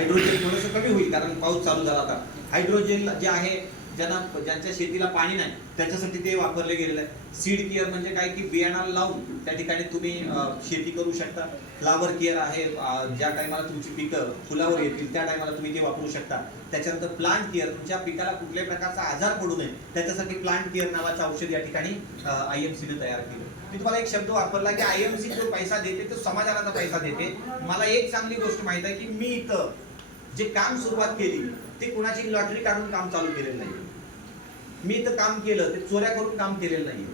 Hydrogen थोडंसं कमी होईल कारण पाऊस चालू झाला आता. हायड्रोजन जे आहे ज्यांना ज्यांच्या शेतीला पाणी नाही त्याच्यासाठी ते वापरले गेलेलं आहे. सीड केअर म्हणजे काय की बियाणाला लावून त्या ठिकाणी तुम्ही शेती करू शकता. फ्लावर केअर आहे ज्या टायमाला तुमची पिकं फुलावर येतील त्या टायमाला तुम्ही ते वापरू शकता. त्याच्यानंतर प्लांट केअर तुमच्या पिकाला कुठल्याही प्रकारचा आजार पडू नये त्याच्यासाठी प्लांट केअर नावाचं औषध या ठिकाणी आय एम सीने तयार केलं. मी तुम्हाला एक शब्द वापरला की आय एम सी जो पैसा देते तो समाजाला पैसा देते. मला एक चांगली गोष्ट माहीत आहे की मी इथं जे काम सुरुवात केली ते कुणाची लॉटरी काढून काम चालू केलेलं नाही मी इथं काम केलं ते चोऱ्या करून काम केलेलं नाही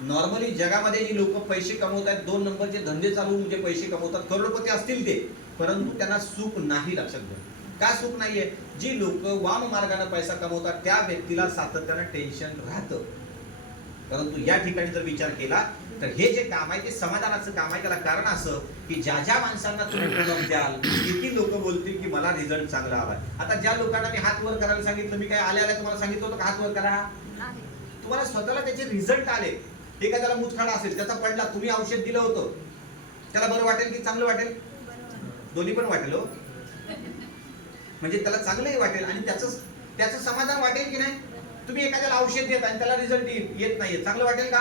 नॉर्मली जगामध्ये जी लोक पैसे कमवत आहेत दोन नंबरचे धंदे चालवून जे पैसे कमवतात करोडपती असतील ते. परंतु त्यांना सुख नाही लक्षात घ्या का सुख नाहीये? जी लोक वाम मार्गाने पैसा कमवतात त्या व्यक्तीला सातत्यानं टेन्शन राहतं. परंतु या ठिकाणी जर विचार केला तर हे जे काम आहे ते समाधानाचं काम आहे. त्याला कारण असं की ज्या ज्या माणसांना तुम्ही प्रॉडक्ट द्याल किती लोक बोलतील की मला रिझल्ट चांगला हवाय. आता ज्या लोकांना मी हात वर करायला सांगितलं मी काय आल्या आल्या तुम्हाला सांगितलं होतं हात वर करा? तुम्हाला स्वतःला त्याचे रिझल्ट आले. त्याला मुतखडा असेल? त्याचा पडला तुम्ही औषध दिलं होतं. त्याला बरं वाटेल की चांगलं वाटेल? दोन्ही पण वाटेल हो. म्हणजे त्याला चांगलंही वाटेल आणि त्याचं त्याचं समाधान वाटेल की नाही? तुम्ही एखाद्याला औषध देत आणि त्याला रिझल्ट येत नाहीये. चांगलं वाटेल का?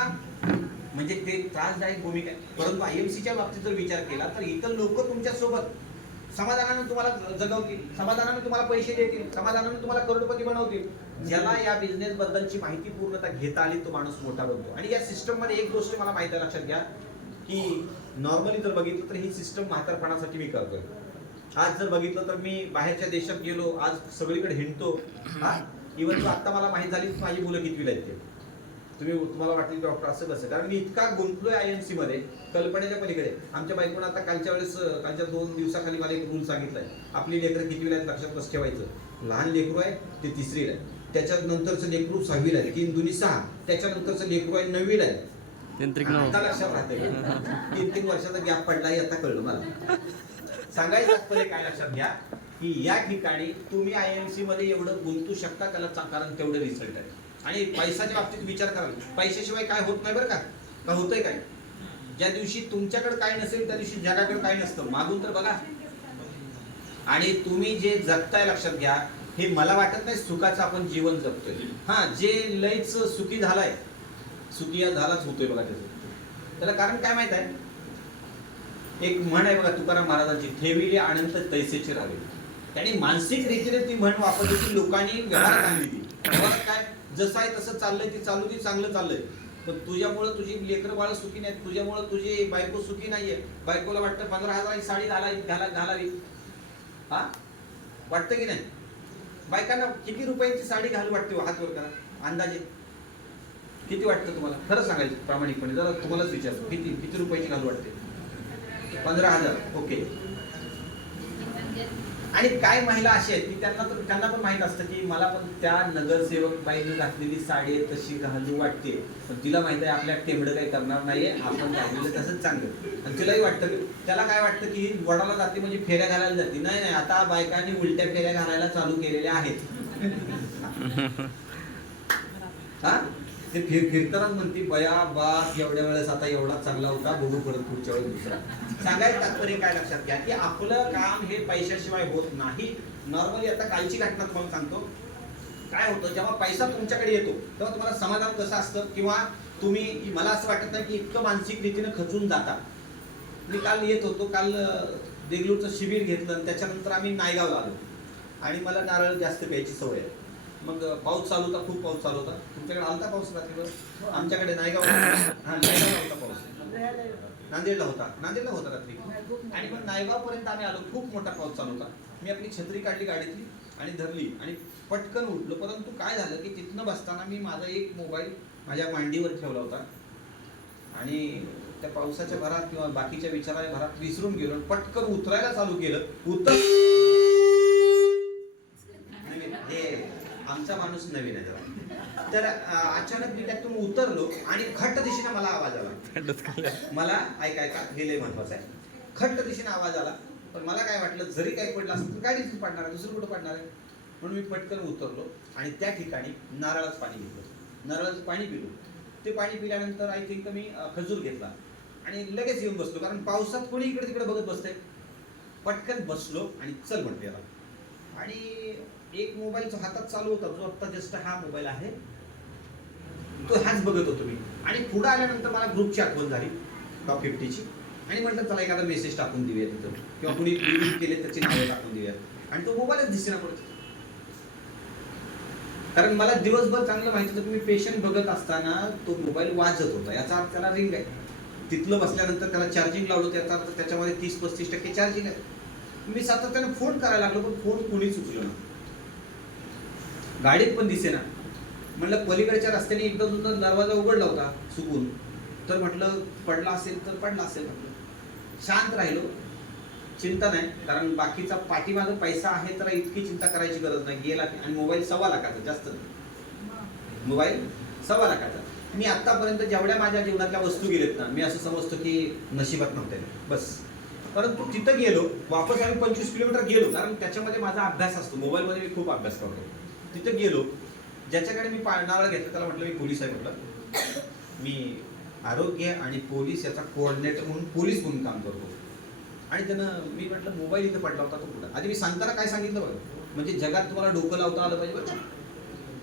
म्हणजे ते त्रासदायक भूमिका आहे. परंतु आयएमसीच्या बाबतीत जर विचार केला तर इतर लोक तुमच्यासोबत समाधानाने तुम्हाला जगवतील समाधानाने तुम्हाला पैसे देतील समाधानाने तुम्हाला करोडपती बनवतील. ज्याला या बिझनेस बद्दलची माहिती पूर्णतः घेता आली तो माणूस मोठा बनतो. आणि या सिस्टममध्ये एक गोष्ट मला माहिती आहे लक्षात घ्या की नॉर्मली जर बघितलं तर ही सिस्टम म्हातारपणासाठी मी करतोय. आज जर बघितलं तर मी बाहेरच्या देशात गेलो आज सगळीकडे हिंडतो. हा? इव्हन आता मला माहीत झाली माझी मुलं कितवीला येते तुम्ही तुम्हाला वाटेल डॉक्टर असं कसं कारण मी इतका गुंतलोय आय एन सी मध्ये कल्पनेच्या पलीकडे. आमच्या बायकोनं आता कालच्या वेळेस कालच्या दोन दिवसाखाली मला एक रूल सांगितलाय. आपली लेकरं कितवीला आहेत लक्षात कसं ठेवायचं? लहान लेकरू आहे ते तिसरीला आहे. त्याच्यात नंतरचं लेकरू सहावीला आहे. तीन दुनी सहा. त्याच्यानंतरचं लेकरू आहे नववीला आहे. आता लक्षात राहते तीन तीन वर्षाचा गॅप पडला हे आता कळलं मला. सांगायचं काय लक्षात घ्या की या ठिकाणी तुम्ही आय एम सी मध्ये एवढं गुंतू शकता त्याला कारण तेवढे रिझल्ट आहे. आणि पैशाच्या बाबतीत विचार कराल पैशाशिवाय काय होत नाही बरं का? का होतंय काय? ज्या दिवशी तुमच्याकडे काय नसेल त्या दिवशी जगाकडे काय नसतं. मागून तर बघा. आणि तुम्ही जे जगताय लक्षात घ्या हे मला वाटत नाही सुखाचं आपण जीवन जगतोय. हा जे लयच सुखी झालाय सुखी या झालाच होतोय बघा त्याचं. त्याला कारण काय माहीत आहे? एक म्हण आहे बघा तुकाराम महाराजांची ठेविले आनंद तैसेचे राहावे त्यांनी मानसिक रीतीने ती म्हण वापरली की लोकांनी व्यवहार काय? जसं आहे तसं चाललंय ते चालू ती चांगलं चाललंय. पण तुझ्यामुळं तुझी लेकरं बाळ सुखी नाहीत. तुझ्यामुळं तुझी बायको सुखी नाहीये. बायकोला वाटतं पंधरा हजाराची साडी घालावी घाला घालावी. हा? वाटतं की नाही? बायकांना किती रुपयांची साडी घालू वाटते हो हातवर करा अंदाजे? किती वाटतं तुम्हाला? खरं सांगायचं प्रामाणिकपणे जरा तुम्हालाच विचारतो. किती किती रुपयाची घालू वाटते? पंधरा हजार. ओके. आणि काय महिला अशी आहेत की त्यांना तर त्यांना पण माहीत असतं की मला पण त्या नगरसेवक बाईने घातलेली साडी तशी घालू वाटते. पण तिला माहीत आहे आपल्या टेंबडं काही करणार नाहीये आपण घातलेलं तसंच चांगलं. आणि तिलाही वाटतं की त्याला काय वाटतं की वडाला जाते म्हणजे फेऱ्या घालायला जाते. नाही नाही आता बायकांनी उलट्या फेऱ्या घालायला चालू केलेल्या आहेत. हा? ते फिर फिरतानाच म्हणते बया बास एवढ्या वेळेस आता एवढा चांगला होता बघू परत पुढच्या वेळेस दुसरा. सांगायचं तात्पर्य काय लक्षात घ्या की आपलं काम हे पैशाशिवाय होत नाही. नॉर्मली आता कालची घटना तुम्हाला सांगतो. काय होतं जेव्हा पैसा तुमच्याकडे येतो तेव्हा तुम्हाला समाधान कसं असतं? किंवा तुम्ही मला असं वाटत नाही की इतकं मानसिक रीतीनं खचून जाता. मी काल येत होतो काल देगलूरचं शिबिर घेतलं आणि त्याच्यानंतर आम्ही नायगावला आलो. आणि मला नारळ जास्त प्यायची सवय आहे. मग पाऊस चालू होता खूप पाऊस चालू होता. तुमच्याकडे आलता पाऊस रात्रीवर आमच्याकडे नायगाव हा नायगावला होता पाऊस. नांदेडला होता. नांदेडला होता रात्री. आणि मग नायगाव पर्यंत आम्ही आलो. खूप मोठा पाऊस चालू होता. मी आपली छत्री काढली गाडीतली आणि धरली. आणि पटकन उठलो. परंतु काय झालं की तिथनं बसताना मी माझा एक मोबाईल माझ्या मांडीवर ठेवला होता. आणि त्या पावसाच्या भरात किंवा बाकीच्या विचाराच्या भरात विसरून गेलो पटकन उतरायला चालू केलं. उतर आमचा माणूस नवीन आहे. तर अचानक मी त्यातून उतरलो आणि खट्ट दिशेने मला आवाज आला. मला ऐकायचा हे लय महत्वाचं आहे. खट्ट दिशेने आवाज आला. पण मला काय वाटलं जरी काही पडलं असेल तर गाडीच पाडणार आहे? दुसरं कुठं पाडणार आहे? म्हणून मी पटकन उतरलो आणि त्या ठिकाणी नारळाचं पाणी घेतलं नारळाचं पाणी पिलो. ते पाणी पिल्यानंतर आय थिंक मी खजूर घेतला. आणि लगेच येऊन बसलो कारण पावसात कोणी इकडे तिकडे बघत बसतंय. पटकन बसलो आणि चल याला. आणि एक मोबाईल जो हातात चालू होता जो आता जस्ट हा मोबाईल आहे तो ह्याच बघत होतो मी. आणि पुढे आल्यानंतर मला ग्रुपची आठवण झाली टॉप फिफ्टीची आणि म्हटलं चला एखादा मेसेज टाकून देऊया तिथं किंवा कुणी केले त्याची नावे टाकून देऊया आणि तो मोबाईलच दिसेना पडतो कारण मला दिवसभर चांगलं माहिती होतं मी पेशंट बघत असताना तो मोबाईल वाजत होता. याचा अर्थ त्याला रिंग आहे. तिथलं बसल्यानंतर त्याला चार्जिंग लावलं त्याचा अर्थ त्याच्यामध्ये तीस पस्तीस टक्के चार्जिंग आहे. मी सातत्याने फोन करायला लागलो पण फोन कुणीच उचलला ना गाडीत पण दिसेना. म्हटलं पलीकडच्या रस्त्याने एकदा दोनदा दरवाजा उघडला होता चुकून. तर म्हटलं पडला असेल तर पडला असेल म्हटलं. शांत राहिलो. चिंता नाही कारण बाकीचा पाठीमागं पैसा आहे तर इतकी चिंता करायची गरज नाही. गेला आणि मोबाईल सव्वा लाखाचा जास्त नाही. मोबाईल सव्वा लाखाचा. मी आतापर्यंत जेवढ्या माझ्या जीवनातल्या वस्तू गेलेत ना मी असं समजतो की नशिबात नव्हते. बस. परंतु तिथं गेलो वापस आम्ही पंचवीस किलोमीटर गेलो कारण त्याच्यामध्ये माझा अभ्यास असतो. मोबाईलमध्ये मी खूप अभ्यास करतो. तिथं गेलो. ज्याच्याकडे मी पा- नारळ घेतलं त्याला म्हटलं मी पोलीस आहे म्हटलं. मी आरोग्य आणि पोलीस याचा कोऑर्डिनेटर म्हणून पोलीस म्हणून काम करतो. आणि त्यानं मी म्हटलं मोबाईल इथं पडला होता तो कुठं? आधी मी सांगताना काय सांगितलं बघा म्हणजे जगात तुम्हाला डोकं लावता आलं पाहिजे बरं?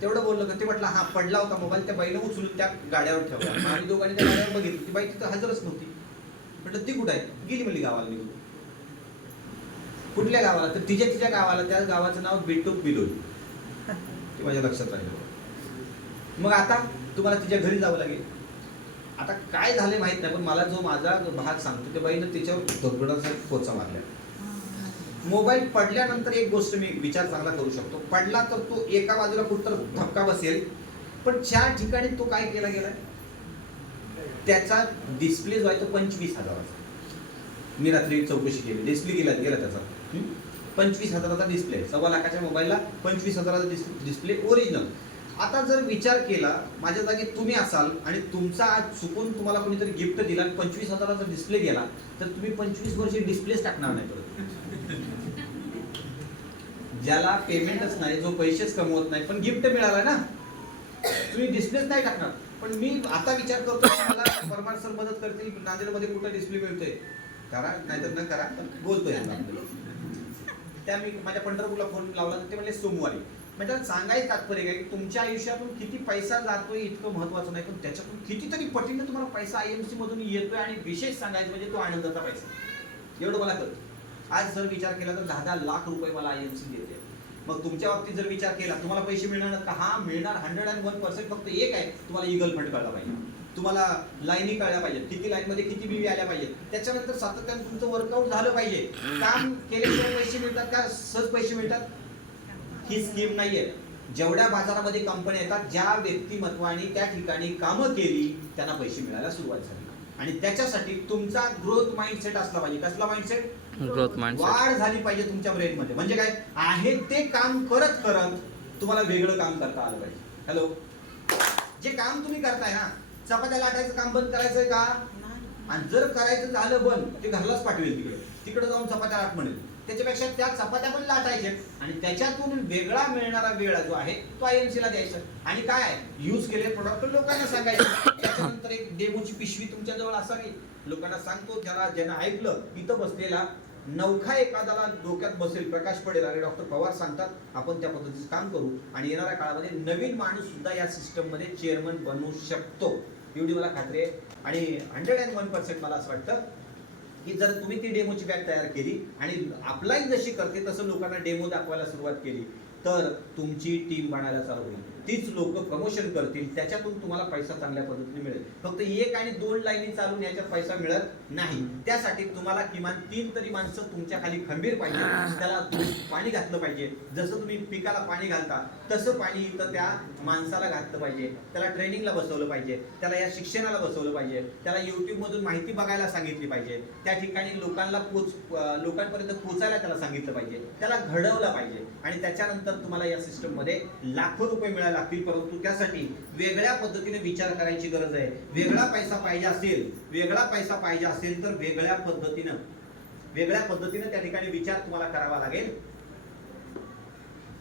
तेवढं बोललं का? ते म्हटलं हा पडला होता मोबाईल त्या बाईनं उचलून त्या गाड्यावर ठेवला. आम्ही दोघांनी त्या गाड्यावर बघितली. ती बाई तिथं हजरच नव्हती. म्हटलं ती कुठं आहे? गेली म्हणली गावाला निघून. कुठल्या गावाला? तर तिच्या तिच्या गावाला त्या गावाचं नाव बेटूक बिलोली ते माझ्या लक्षात राहिलं. मग आता तुम्हाला तिच्या घरी जावं लागेल. आता काय झाले माहीत नाही पण मला जो माझा भाग सांगतो त्या बाईनं त्याच्यावर धडपडाचा पोचा मारल्या. मोबाईल पडल्यानंतर एक गोष्ट मी विचार चांगला करू शकतो. पडला तर तो एका बाजूला कुठतर धक्का बसेल पण ज्या ठिकाणी तो काय केला गेला त्याचा डिस्प्ले जो आहे तो पंचवीस हजाराचा. मी रात्री चौकशी केली. डिस्प्ले गेला गेला त्याचा. पंचवीस हजाराचा डिस्प्ले सव्वा लाखाच्या मोबाईलला पंचवीस हजाराचा डिस्प्ले ओरिजिनल आता जर विचार केला माझ्या जागी तुम्ही असाल आणि तुमचा आज चुकून तुम्हाला कोणीतरी गिफ्ट दिला पंचवीस हजाराचा डिस्प्ले गेला तर तुम्ही पंचवीस वर्षे डिस्प्लेच टाकणार नाही परत. ज्याला पेमेंटच नाही जो पैसेच कमवत नाही पण गिफ्ट मिळाला ना. तुम्ही डिस्प्लेच नाही टाकणार. पण मी आता विचार करतो मला परमार सर मदत करतील नांदेडमध्ये कुठं डिस्प्ले मिळतोय? करा नाहीतर न करा पण बोलतोय त्या मी माझ्या पंढरपूरला फोन लावला तर ते म्हणजे सोमवारी. म्हणजे सांगायचं तात्पर्य काय? की तुमच्या आयुष्यातून किती पैसा जातोय इतकं महत्वाचं नाही पण त्याच्यातून कितीतरी पटीने तुम्हाला पैसा आय एम सी मधून येतोय आणि विशेष सांगायचं म्हणजे तो आनंदाचा पैसा. एवढं मला कळतं. आज जर विचार केला तर दहा दहा लाख रुपये मला आय एम सी देते मग तुमच्या बाबतीत जर विचार केला तुम्हाला पैसे मिळणार का? हा मिळणार हंड्रेड अँड वन पर्सेंट फक्त एक आहे. तुम्हाला इगल फंड कळला पाहिजे. तुम्हाला लाईनी कळल्या पाहिजेत. किती लाईन मध्ये किती बीबी आल्या पाहिजेत. त्याच्यानंतर सातत्याने तुमचं वर्कआउट झालं पाहिजे. काम केल्याशिवाय पैसे मिळतात का? सहज पैसे मिळतात? ही स्कीम नाहीये. जेवढ्या बाजारामध्ये कंपन्या येतात ज्या व्यक्तिमत्वाने त्या ठिकाणी कामं केली त्यांना पैसे मिळायला सुरुवात झाली. आणि त्याच्यासाठी तुमचा ग्रोथ माइंडसेट असला पाहिजे. कसला माइंडसेट ग्रोथ माइंडसेट वाढ झाली पाहिजे तुमच्या ब्रेन मध्ये म्हणजे काय? आहे ते काम करत करत तुम्हाला वेगळं काम करता आलं पाहिजे. हॅलो जे काम तुम्ही करताय ना चपात्या लाटायचं काम बंद करायचंय का? आणि जर करायचं झालं बंद ते घरलाच पाठवेल तिकडे. तिकडे जाऊन चपात्या लाट म्हणेल. त्याच्यापेक्षा त्या चपात्या पण लाटायच्या आणि त्याच्यातून वेगळा मिळणारा वेळ जो आहे तो आयएमसी ला द्यायचा आणि काय? युज केलेले प्रोडक्ट लोकांना सांगायचं. त्याच्यानंतर एक डेमोची पिशवी तुमच्या जवळ असावी. लोकांना सांगतो ज्याला ज्यांना ऐकलं इथं बसलेला नवखा एखाद्याला डोक्यात बसेल प्रकाश पडेल. आणि डॉक्टर पवार सांगतात आपण त्या पद्धतीचं काम करू. आणि येणाऱ्या काळामध्ये नवीन माणूस सुद्धा या सिस्टममध्ये चेअरमन बनवू शकतो. एवढी मला खात्री आहे. आणि हंड्रेड अँड वन पर्सेंट मला असं वाटतं की जर तुम्ही ती डेमोची बॅग तयार केली आणि अप्लाय जशी करते तसं लोकांना डेमो दाखवायला सुरुवात केली. तर तुमची टीम बनायला चालू होईल. तीच लोक प्रमोशन करतील त्याच्यातून तुम्हाला पैसा चांगल्या पद्धतीने मिळेल. फक्त एक आणि दोन लाईनी चालून याच्यात पैसा मिळत नाही. त्यासाठी तुम्हाला किमान तीन तरी माणसं तुमच्या खाली खंबीर पाहिजे. त्याला पाणी घातलं पाहिजे. जसं तुम्ही पिकाला पाणी घालता तसं पाणी इथं त्या माणसाला घातलं पाहिजे. त्याला ट्रेनिंगला बसवलं पाहिजे. त्याला या शिक्षणाला बसवलं पाहिजे. त्याला युट्यूब मधून माहिती बघायला सांगितली पाहिजे. त्या ठिकाणी लोकांना पोच लोकांपर्यंत पोचायला त्याला सांगितलं पाहिजे. त्याला घडवलं पाहिजे. आणि त्याच्यानंतर तुम्हाला या सिस्टममध्ये लाखो रुपये मिळायला लागतील. परंतु त्यासाठी वेगळ्या पद्धतीने विचार करायची गरज आहे. वेगळा पैसा पाहिजे असेल वेगळा पैसा पाहिजे असेल तर वेगळ्या पद्धतीनं वेगळ्या पद्धतीने त्या ठिकाणी विचार तुम्हाला करावा लागेल.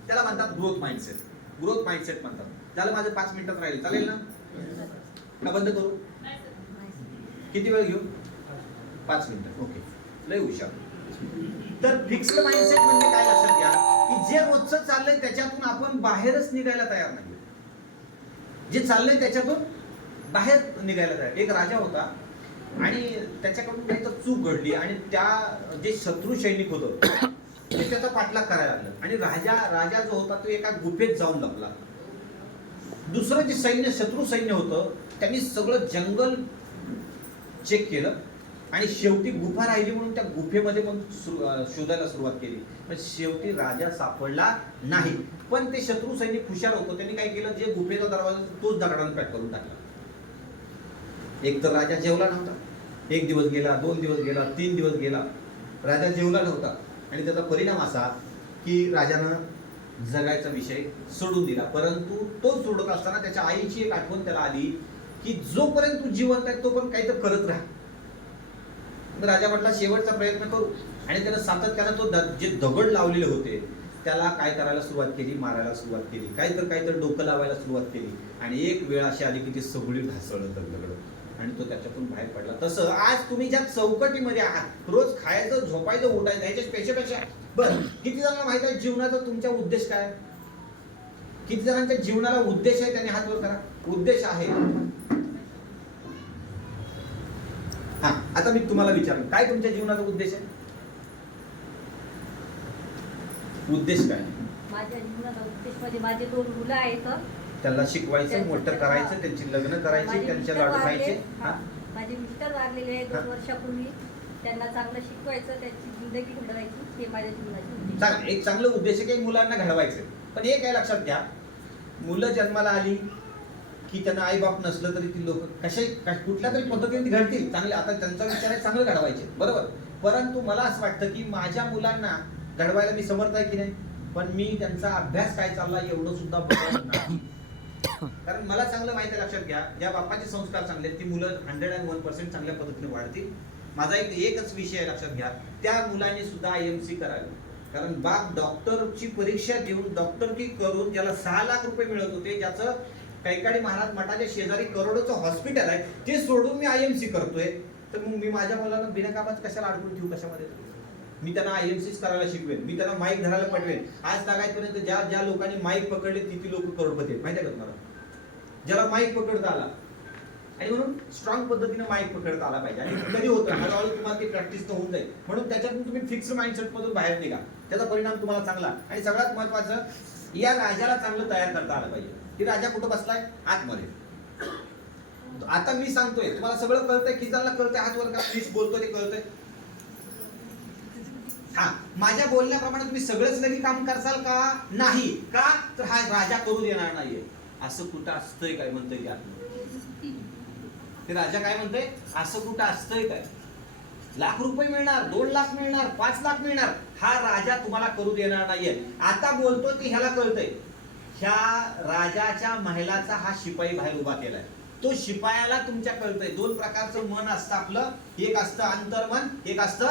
त्याला म्हणतात ग्रोथ माइंडसेट ग्रोथ माइंडसेट म्हणतात. त्याला माझे पाच मिनिटात राहील. चालेल ना? का बंद करू? किती वेळ घेऊ? पाच मिनिटं. ओके लय हुशार. तर फिक्स्ड माइंडसेट म्हणजे काय लक्षात घ्या. की चाललंय त्याच्यातून आपण बाहेरच निघायला तयार नाही जे चाललंय त्याच्यातून बाहेर निघायला तयार. एक राजा होता आणि त्याच्याकडून काही तर चूक घडली आणि त्या जे शत्रू सैनिक होतं ते त्याचा पाठलाग करायला लागलं. आणि राजा राजा जो होता तो एका गुफेत जाऊन लपला दुसरं जे सैन्य शत्रू सैन्य होतं त्यांनी सगळं जंगल चेक केलं. आणि शेवटी गुफा राहिली म्हणून त्या गुफेमध्ये पण शोधायला सुरुवात केली. पण शेवटी राजा सापडला नाही. पण ते शत्रू सैनिक हुशार होतो. त्यांनी काय केलं? जे गुफेचा दरवाजा तोच दगडानं पॅक करून टाकला. एक तर राजा जेवला नव्हता. एक दिवस गेला दोन दिवस गेला तीन दिवस गेला. राजा जेवला नव्हता. आणि त्याचा परिणाम असा की राजानं जगायचा विषय सोडून दिला. परंतु तो सोडत असताना त्याच्या आईची एक आठवण त्याला आली की जोपर्यंत तू जिवंत आहे तोपर्यंत काही तर करत राहा. तर राजा म्हटला शेवटचा प्रयत्न करू आणि त्यानं सातत्यानं तो जे दगड लावलेले होते त्याला काय करायला सुरुवात केली मारायला सुरुवात केली. काही तर काही तर डोकं लावायला सुरुवात केली. आणि एक वेळ अशी आली की ती सगळी ढासळत दगड. आणि तो त्याच्यातून बाहेर पडला. तसं आज तुम्ही ज्या चौकटीमध्ये आहात रोज खायचं झोपायचं उठायचं ह्याच्या पेशापेक्षा बरं किती जणांना माहीत आहे जीवनाचा तुमचा उद्देश काय? किती जणांच्या जीवनाला उद्देश आहे त्याने हात वर करा? उद्देश आहे. हा आता मी तुम्हाला विचारलं. काय तुमच्या जीवनाचा उद्देश आहे? उद्देश काय? माझ्या जीवनाचा उद्देश म्हणजे माझे दोन मुलं आहेत. त्याला शिकवायचं मोठं करायचं त्यांची लग्न करायची त्यांच्या. हा? माझे मिस्टर वारलेले आहे हा. दोन वर्षापूर्वी. त्यांना चांगलं शिकवायचं त्यांची जिंदगी घडवायची. हे माझ्या जीवनाचे चांगलं एक चांगलं उद्देश आहे की मुलांना घडवायचं. पण एक आहे लक्षात घ्या. मुलं जन्माला आली की त्यांना आई बाप नसलं तरी ती लोक कशा कुठल्या तरी पद्धतीने घडतील. चांगले आता त्यांचा विचार आहे चांगलं घडवायचे. बरोबर. परंतु मला असं वाटतं की माझ्या मुलांना घडवायला मी समर्थ आहे की नाही? पण मी त्यांचा अभ्यास काय चालला एवढं सुद्धा नाही. कारण मला चांगलं माहिती आहे लक्षात घ्या. ज्या बापाचे संस्कार चांगले आहेत, ती मुलं हंड्रेड अँड वन पर्सेंट चांगल्या पद्धतीने वाढतील. माझा एक एकच विषय आहे लक्षात घ्या. त्या मुलाने सुद्धा आय एम सी करावी. कारण बाप डॉक्टरची परीक्षा देऊन डॉक्टर की करून ज्याला सहा लाख रुपये मिळत होते ज्याचं कैकाडी महाराज मठाच्या शेजारी करोडोचं हॉस्पिटल आहे ते सोडून मी आय एम सी करतोय. तर मग मी माझ्या मुलांना बिनकामात कशाला अडकून ठेवू कशामध्ये? मी त्यांना आय एम सीच करायला शिकवेन मी त्यांना माईक धरायला पटवेन. आज तागायपर्यंत ज्या ज्या लोकांनी माईक पकडले ती ती लोक करोडपती आहेत. माहिती आहे का तुम्हाला? ज्याला माईक पकडता आला. आणि म्हणून स्ट्रॉंग पद्धतीने माईक पकडता आला पाहिजे. आणि कधी होतं? हळूहळू तुम्हाला ती प्रॅक्टिस तर होऊन जाईल. म्हणून त्याच्यातून तुम्ही फिक्स माइंडसेट मधून बाहेर निघा. त्याचा परिणाम तुम्हाला चांगला. आणि सगळ्यात महत्वाचं या राजाला चांगलं तयार करता आलं पाहिजे. की राजा कुठं बसलाय? आतमध्ये. आता मी सांगतोय तुम्हाला सगळं कळतंय किती कळतंय हात वर का मीच बोलतोय ते कळतंय. हा माझ्या बोलण्याप्रमाणे तुम्ही सगळंच लगी काम करसाल का? नाही. का? तर हा राजा करू देणार नाहीये. असं कुठं असतंय काय म्हणतोय की आतमध्ये? ते राजा काय म्हणतोय? असं कुठं असतंय काय? लाख रुपये मिळणार दोन लाख मिळणार पाच लाख मिळणार. हा राजा तुम्हाला करू देणार नाहीये. आता बोलतोय की ह्याला कळतंय. ह्या राजाच्या महिलाचा हा शिपाई बाहेर उभा केलाय. तो शिपायाला तुमच्या कळतंय. दोन प्रकारचं मन असतं आपलं. एक असतं अंतर्मन एक असतं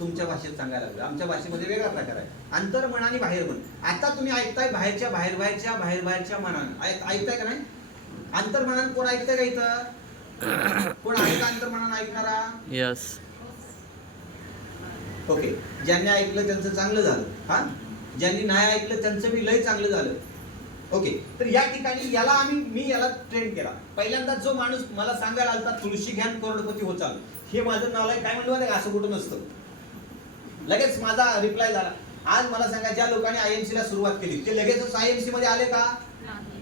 तुमच्या भाषेत सांगायला लागलं. आमच्या भाषेमध्ये वेगळा प्रकार आहे. अंतर्मन आणि बाहेरमन. आता तुम्ही ऐकताय बाहेरच्या बाहेर बाहेरच्या बाहेर बाहेरच्या मनानं. ऐक- ऐकताय का नाही? अंतर्मनानं कोण ऐकताय का इथं? कोण आहे का अंतर्मनानं ऐकणारा? यस ओके ज्यांनी ऐकलं त्यांचं चांगलं झालं. हा? ज्यांनी नाही ऐकलं त्यांचं बी लय चांगलं झालं. ओके तर या ठिकाणी याला आम्ही मी याला ट्रेन केला. पहिल्यांदा जो माणूस मला सांगायला आलता तुळशी घ्यान करोडपती हो चाल. हे माझं नाव आहे काय म्हणलं? असं कुठं नसतं. लगेच माझा रिप्लाय झाला. आज मला सांगा ज्या लोकांनी आयएमसी ला सुरुवात केली ते लगेचच आयएमसी मध्ये आले का?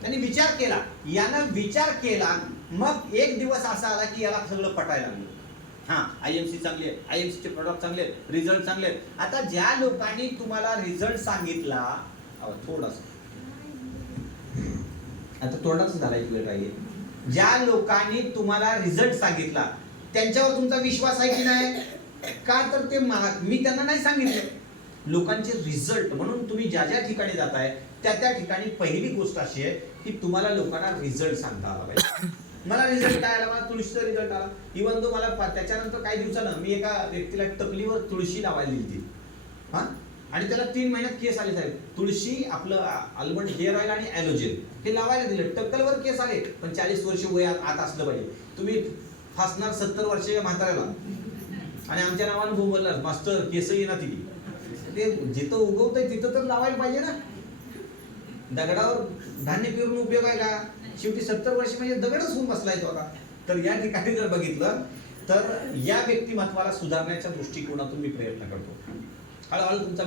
त्यांनी विचार केला. यानं विचार केला मग एक दिवस असा आला की याला सगळं पटायला लागलं. हा आयएमसी चांगली आहे आय एम चे प्रोडक्ट चांगले आहेत रिझल्ट चांगले आहेत. आता ज्या लोकांनी तुम्हाला रिझल्ट सांगितला थोडस. आता तोंडाच झाला एक वेळ आहे ज्या लोकांनी तुम्हाला रिझल्ट सांगितला त्यांच्यावर तुमचा विश्वास आहे की नाही? का तर ते मी त्यांना नाही सांगितलं. लोकांचे रिझल्ट म्हणून तुम्ही ज्या ज्या ठिकाणी जाताय त्या त्या ठिकाणी पहिली गोष्ट अशी आहे की तुम्हाला लोकांना रिझल्ट सांगता आला पाहिजे. मला रिझल्ट काय आला मला तुळशीचा रिझल्ट आला. इवन तो मला त्याच्यानंतर काही दिवसानं मी एका व्यक्तीला टकलीवर तुळशी लावायला दिली होती. हा? आणि त्याला तीन महिन्यात केस आले साहेब. तुळशी आपलं आल्बंड हेअर ऑइल आणि ॲलोजेल हे लावायला दिलं. टक्कलवर केस आले. पण चाळीस वर्ष वय आत असलं पाहिजे. तुम्ही फासणार सत्तर वर्षाच्या म्हाताऱ्याला. आणि आमच्या नावानं बोलणार मास्टर केस येणार तिथे. ते जिथं उगवतंय तिथं तर लावायला पाहिजे ना. दगडावर धान्य पेरून उपयोग आहे का? शेवटी सत्तर वर्ष म्हणजे दगडच होऊन बसलाय तो आता. तर या ठिकाणी जर बघितलं तर या व्यक्तिमत्वाला सुधारण्याच्या दृष्टिकोनातून मी प्रयत्न करतो. हळूहळू तुमचा